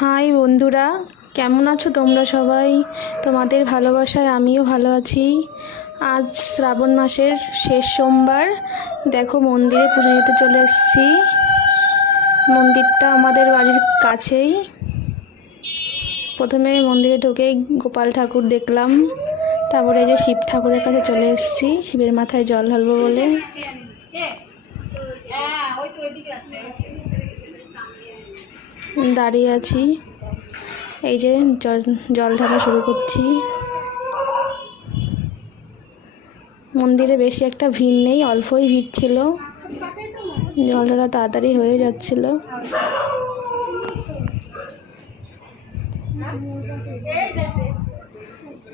High বন্ধুরা, কেমন আছো তোমরা সবাই? তোমাদের ভালোবাসায় আমিও ভালো আছি। আজ শ্রাবণ মাসের শেষ সোমবার। দেখো, মন্দিরে পুজো দিতে চলে এসেছি। মন্দিরটা আমাদের বাড়ির কাছেই। প্রথমে মন্দিরে ঢুকেই গোপাল ঠাকুর দেখলাম, তারপরে এই যে শিব ঠাকুরের কাছে চলে এসেছি শিবের মাথায় জল ঢালবো বলে। দাঁড়িয়ে আছি, এই যে জল ঢালা শুরু করছি। মন্দিরে বেশি একটা ভিড় নেই, অল্পই ভিড় ছিল। জল ঢালা তাড়াতাড়ি হয়ে যাচ্ছিল।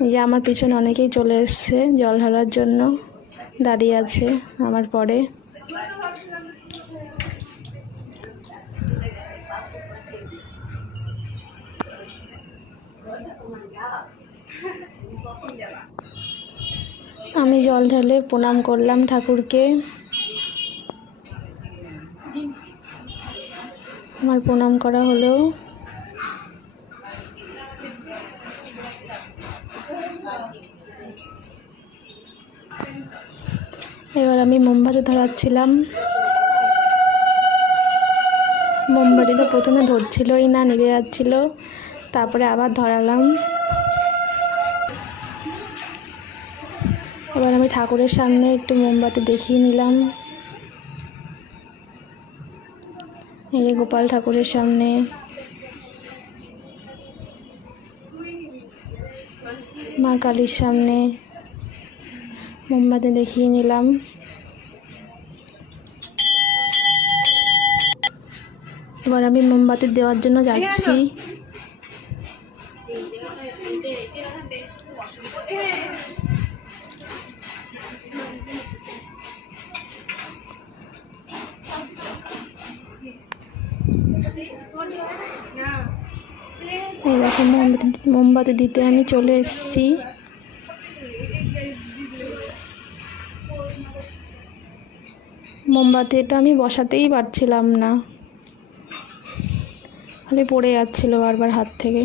এই যে আমার পিছনে অনেকেই চলে এসছে জল ঢালার জন্য, দাঁড়িয়ে আছে আমার পরে। আমি জল ঢেলে প্রণাম করলাম ঠাকুরকে। আমার প্রণাম করা হলো। এবার আমি মোমবাতি ধরাচ্ছিলাম। মোমবাতি তো প্রথমে ধরছিলই না, নিভে যাচ্ছিল, তারপরে আবার ধরালাম। এবার আমি ঠাকুরের সামনে একটু মোমবাতি দেখিয়ে নিলাম। এই যে গোপাল ঠাকুরের সামনে, মা কালীর সামনে মোমবাতি দেখিয়ে নিলাম। এবার আমি মোমবাতি দেওয়ার জন্য যাচ্ছি। এই দেখো, মোমবাতি দিতে আমি চলে এসেছি। মোমবাতিটা আমি বসাতেই পারছিলাম না, খালি পড়ে যাচ্ছিল বারবার হাত থেকে।